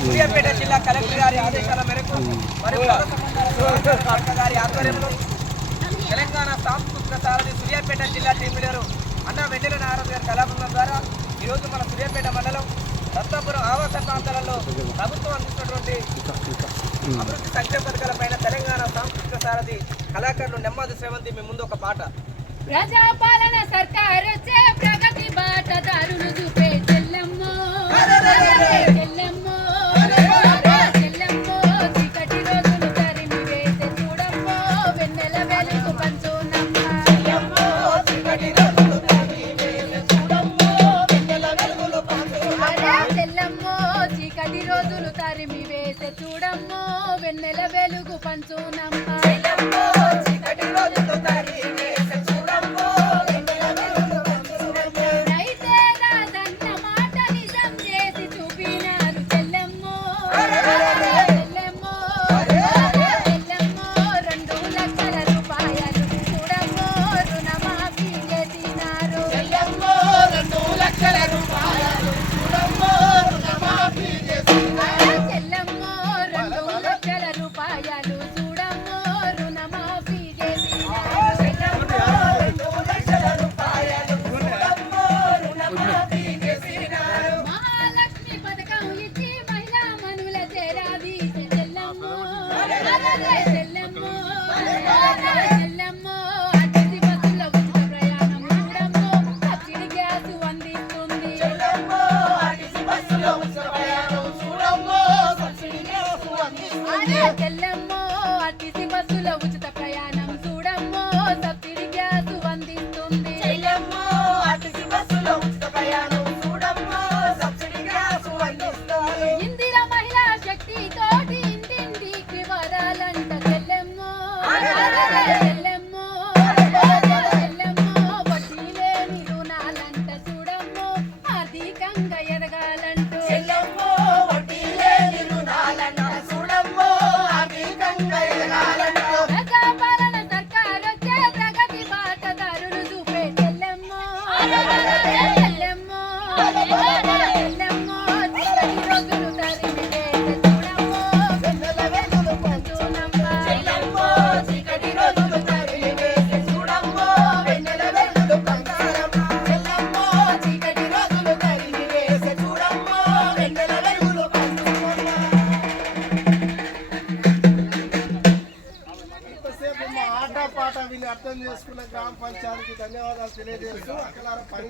సూర్యాపేట జిల్లా కలెక్టర్ గారి ఆదేశాల మేరకు గారి ఆధ్వర్యంలో తెలంగాణ సాంస్కృతిక సారథి సూర్యాపేట జిల్లా టీం లీడరు అన్న వెంటల నారాయణ గారి కళాబృందం ద్వారా ఈరోజు మన సూర్యాపేట మండలం రత్నాపురం ఆవాస ప్రాంతాలలో ప్రభుత్వం అందిస్తున్నటువంటి అభివృద్ధి సంక్షేమ పథకాల పైన తెలంగాణ సాంస్కృతిక సారథి కళాకారులు నెమ్మది శ్రవంతి మీ ముందు ఒక పాట. ప్రజాపాలన సర్కారు ప్రగతి బాటదారులు చూపే తరిమివేసే చూడమ్మో వెన్నెల వెలుగు పంచునమ్మా. செல்லமோ? ఆట పాట వీళ్ళు అర్థం చేసుకున్న గ్రామ పంచాయతీకి ధన్యవాదాలు తెలియజేస్తూ అక్కడ పని